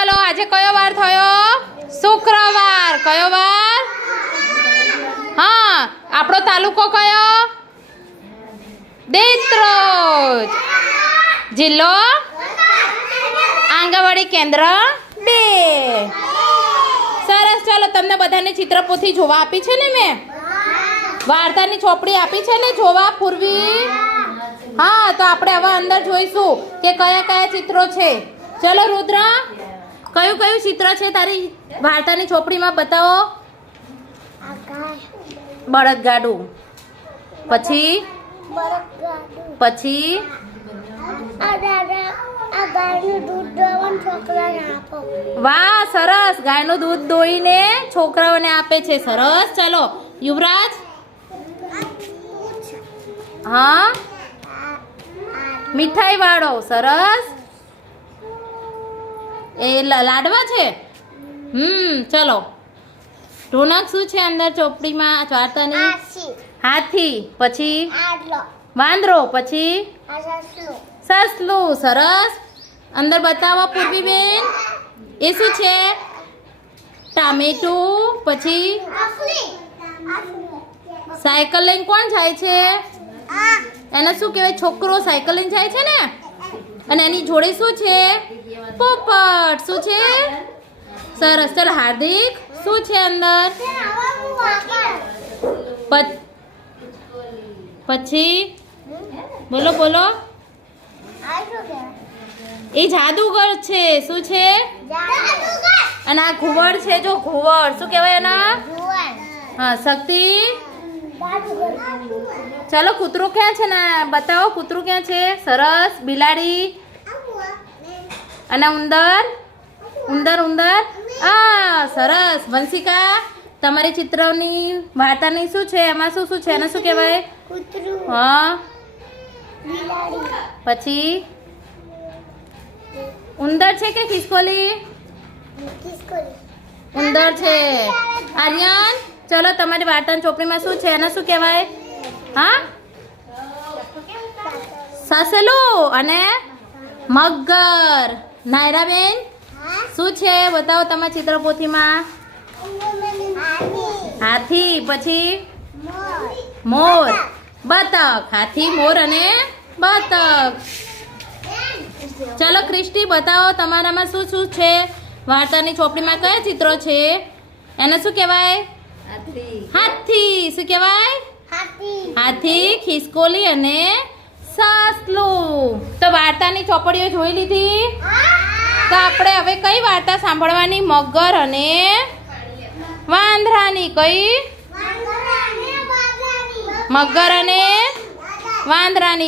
ચાલો આજે કયો વાર થયો? શુક્રવાર. કયો વાર? હા, આપણો તાલુકો કયો? દેત્રોજ. જિલ્લો? આંગણવાડી કેન્દ્ર 2. સરસ. ચાલો તમને બધાને ચિત્રપોથી જોવા આપી છે ને મેં? વાર્તાની ચોપડી આપી છે ને જોવા પૂર્વી? હા, તો આપણે હવે અંદર જોઈશું કે કયા કયા ચિત્રો છે. ચલો રુદ્ર, કયું કયું ચિત્ર છે તારી વાર્તાની ચોપડીમાં બતાવો. બળદગાડું, પછી પછી વાહ, સરસ. ગાયનું દૂધ દોઈને છોકરાઓને આપે છે. સરસ. ચલો યુવરાજ. હા, મીઠાઈ વાળો. સરસ. એ લાડવા છે. ચલો રોનક, શું છે અંદર ચોપડીમાં વાર્તાની? હાથી, પછી વાંદરો, પછી સસલું. સરસ. અંદર બતાવો પૂર્વીબેન, એ શું છે? ટામેટું, પછી સાયકલ લઈને કોણ જાય છે? એને શું કહેવાય? છોકરો સાયકલ લઈને જાય છે ને. અને એની જોડે શું છે? પોપટ. શું છે? સરસ. ચાલ હાર્દિક, શું છે અંદર? પછી બોલો બોલો. એ જાદુગર છે. શું છે? અને આ ઘુવડ છે. જો ઘુવડ, શું કહેવાય એના? હા, શક્તિ. ચાલો કૂતરું ક્યાં છે ને બતાવો. કૂતરું ક્યાં છે? સરસ. બિલાડી અને ઉંદર. ઉંદર. સરસ. વંશિકા, તમારી ચિત્રની વાર્તાની શું છે? એમાં શું શું છે? એને શું કહેવાય? હા, પછી ઉંદર છે કે ખિસકોલી? ઉંદર છે. આર્યન, ચલો તમારી વાર્તાની ચોપડીમાં શું છે? એને શું કહેવાય? હા, સસલું અને મગર. નાયરાબેન, શું છે બતાવો તમારા ચિત્રપોથીમાં? હાથી, પછી મોર, બતક. હાથી, મોર અને બતક. ચલો ક્રિસ્ટી, બતાવો તમારામાં શું શું છે વાર્તાની ચોપડીમાં? કયા ચિત્રો છે? એને શું કહેવાય? હાથી. શું કહેવાય? હાથી, ખિસકોલી અને સસલું. તો વાર્તાની ચોપડીઓ જોઈ લીધી? તો આપણે હવે કઈ વાર્તા સાંભળવાની? મગર અને વાંદરાની. કઈ? મગર અને વાંદરાની.